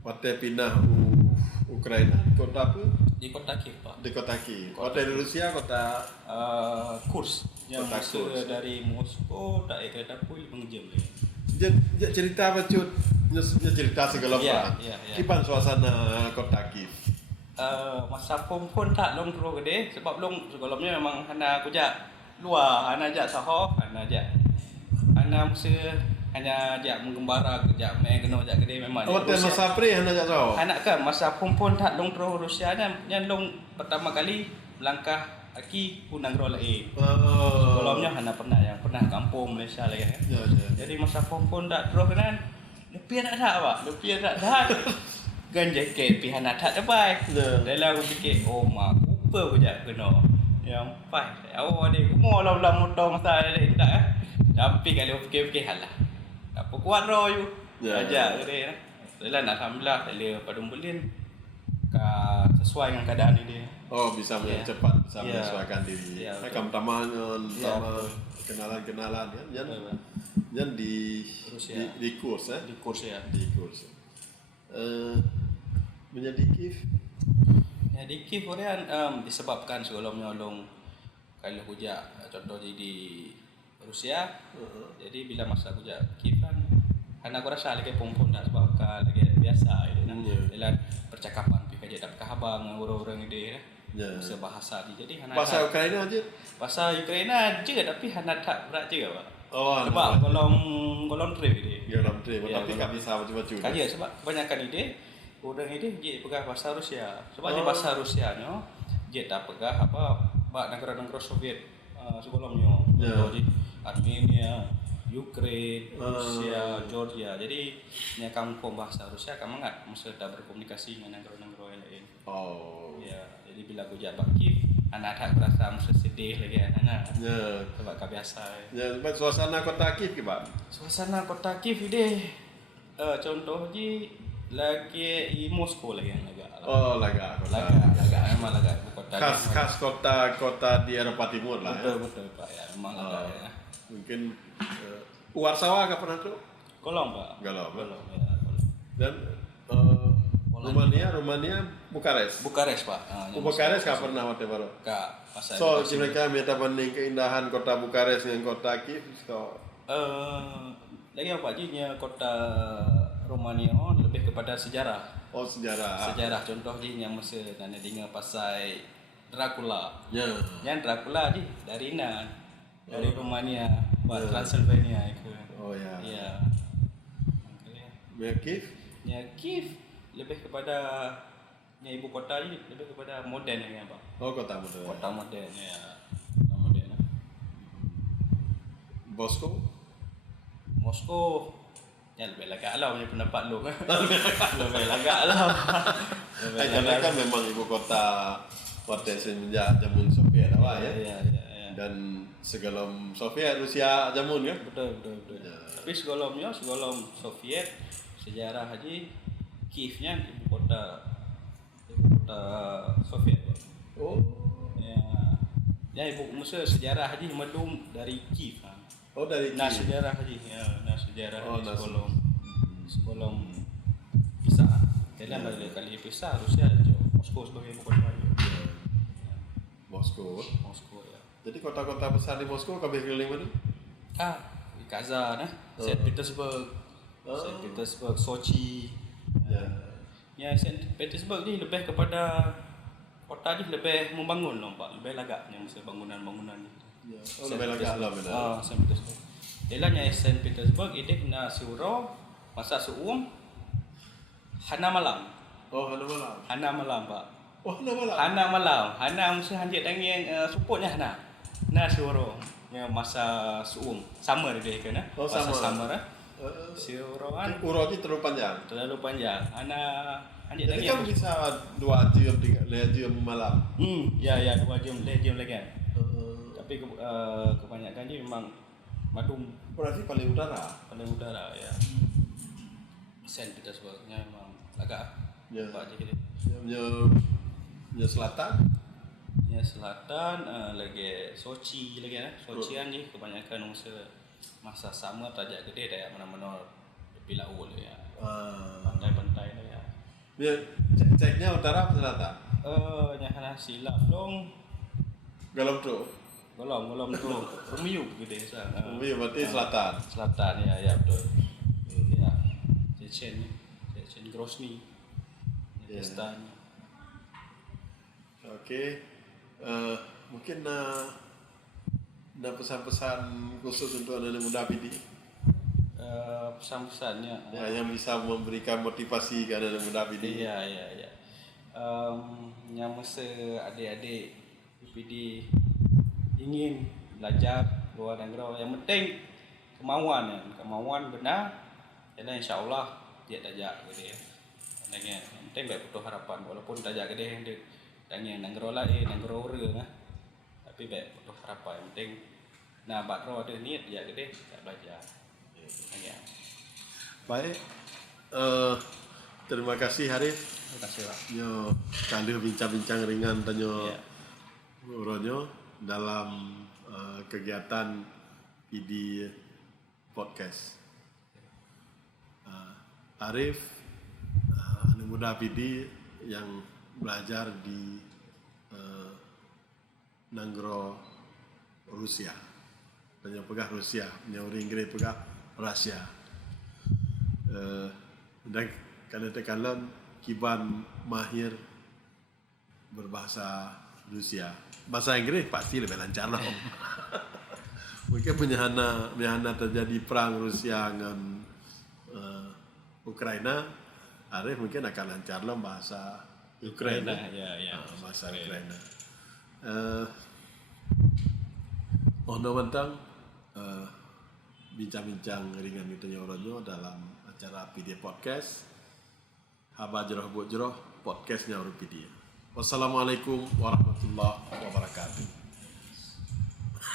Waktu pindah Ukraina, kota apa? Di kota Kiev, Pak. Di kota Kiev. Waktu di Rusia, kota Kurs yang Kota masa Kursk. dari Moskow tak kereta pun 5 jam lagi. dia cerita apa cut? Dia cerita segala Ya, macam. ya, ya. Kipan suasana kota Kiev. Masa pun tak long terus gede sebab long sebelumnya memang hana kujak luar, hana jak sahoh, hana masa hanya jak menggembara kejak main kena jak gede memang. Waktu masa pre hanya jak tahu. Anak kan masa pun tak long terus Rusia yang long pertama kali langkah aki punang rola sebelumnya hana pernah kampung Malaysia lagi kan. Ya. Jadi masa pun tak terus kan lebih nak tak Pak, lebih nak tak. Kan jaket pihan nak tak dapat. Dalam aku fikir mak kupa kejap kena. Yang pai. Awak ada kumur lah motor masa ada tak. Tapi kalau fikir-fikir halah. Apa kuat roh you. Ajak dia. Dalam alhamdulillah dia pada boleh sesuai dengan keadaan dia. Oh, bisa cepat bisa Ya. menyesuaikan diri. Ya, Kamu tamangan Ya, sama kenalan kan. Yang di Rusia. di kurs Di kurs ya. Di kurs. Menjadi Kiev. Ya di Kiev Korean disebabkan sebelumnya long kalau hujak contoh di Rusia. Jadi bila masa hujak Kiev kan karena aku rasa lagi pun tak sebab lagi biasa itu kan. Dalam percakapan pergi kerja dapat khabar dengan orang-orang dia Masa bahasa dia. Jadi hana Bahasa Ukraina aja. bahasa Ukraina je tapi hana tak berat juga Pak. Oh, Sebab golong trip dia. Ya dalam trip, Ya, tapi tak bisa macam-macam. Kaji sebab kebanyakan ide orang ide dia pegang bahasa Rusia. Sebab di bahasa Rusianya dia tak pegang apa negara-negara Soviet sebelumnya. Contoh di Armenia, Ukraine, Rusia, Georgia. Jadi nya kampung bahasa Rusia kamu enggak mesti tak berkomunikasi dengan negara-negara lain. Oh. Ya, jadi bila aku jabat Kiev, anak tak berasa mesti sedih lagi anak. Ya. Sebab kebiasa. Ya, sebab suasana kota Kiev ke Pak? Suasana kota Kiev ide contoh je lagi di Moskow lagi yang agak. Oh, laga kota. Laga memang laga kota. Khas kota di Eropa Timur lah. Betul Pak ya, memang laga ya. Mungkin Warsawa nggak pernah tuh? Kolom Pak. Galau. Kolom ya. Dan Rumania Bukares. Bukares Pak. Bukares nggak pernah waktu baru. Kak, masa So, mereka minta banding keindahan kota Bukares dengan kota Kiev. So, lagi apa aja kota Romania lebih kepada sejarah. oh sejarah. Sejarah contoh je yang masa nana dengar pasal Dracula. Ya. Yang Dracula je dari Romania buat Transylvania itu. Oh ya. Ya. Ya Kiev. Ya Kiev lebih kepada ibu kota je lebih kepada moden ya Pak. Oh kota muda. Kota moden ya. Kota moden. Moskow ya lebih lagak lah punya pendapat lu. Lebih lagak lah. Karena kan memang ibu kota waktu semenjak zaman Soviet awal ya. Ya. Dan sebelum Soviet Rusia zaman kan. Betul. Ya. Tapi sebelum Soviet sejarah haji Kievnya ibu kota Soviet. Oh. Ya ibu musa sejarah haji melum dari Kiev. Oh dari Nah Kiev. sejarah haji sejarah Oh, haji sebelum pisah. Dalam kali pisah Rusia Moskow sebagai ibu kota. Moskow. Moskow ya. Jadi kota-kota besar di Moskow kabeh keliling mana? Di Kazan Saint Petersburg. Saint Petersburg, Sochi. Ya Saint Petersburg ni lebih kepada kota ni lebih membangun nampak, lebih lagak yang masa bangunan-bangunan ni. Ya. Oh lebih lagak lah benar. Saint Petersburg. Elanya Saint Petersburg ide kena siuro masa suum hana malam. Oh Hana malam. Hana malam Pak. Oh Hana malam. Hana malam. Hana mesti hanjit tangi suputnya hana. Na siuro yang masa suum. Summer dia kena. Oh, masa summer. summer. Siuroan Urutnya terlalu panjang. terlalu panjang. Hana hanjit Jadi tangi. kan bisa 2 jam 3 jam malam. Ya 2 jam lagi kan. Tapi kebanyakan dia memang madum Berarti paling utara. ya. Saint Petersburgnya memang agak Ya. apa aja gitu. Ya selatan. Ya selatan lagi Sochi lagi kan. Sochian ni kebanyakan masa sama tajak gede dah mana-mana tepi laut ya. Pantai-pantai dah ya. Ya, ceknya utara apa selatan? Nyakana silap dong. Galau tu. Golong tu. Umiu gede sana. Umi berarti selatan. Selatan ya betul. Ya. Chechen Grozny. Ya. Dagestan. Oke. Mungkin ada pesan-pesan khusus untuk anak muda PD Pesan-pesannya. ya, yang bisa memberikan motivasi ke anak muda PD. Iya. Yang masa adik-adik UPD ingin belajar luar negara, yang penting kemauan benar, dan insya-Allah dia tajak gede ya. Yang penting baik butuh harapan walaupun tajak gede yang dia yang negara lain negara orang tapi baik butuh harapan, yang penting nah bakro ada niat dia gede tak belajar. Ya. Baik. Terima kasih Harif. Terima kasih Pak. Yo kali bincang-bincang ringan tanyo Ya. Ronyo dalam kegiatan PD podcast. Arif anak muda PD yang belajar di Nanggro Rusia. Tanyo pegah Rusia, nyauri Inggris pegah Rusia. Dan karena tekalan kiban mahir berbahasa Rusia. Bahasa Inggris pasti lebih lancar lah. Mungkin menyahana terjadi perang Rusia dengan Ukraina, Arif mungkin akan lancar lah bahasa Ukraina. Ya. Bahasa Ukraina. Ono mentang bincang-bincang ringan itu nyoronyo dalam acara PD Podcast. Haba Jeroh Buat Jeroh podcastnya Urut PD. Wassalamualaikum warahmatullahi wabarakatuh.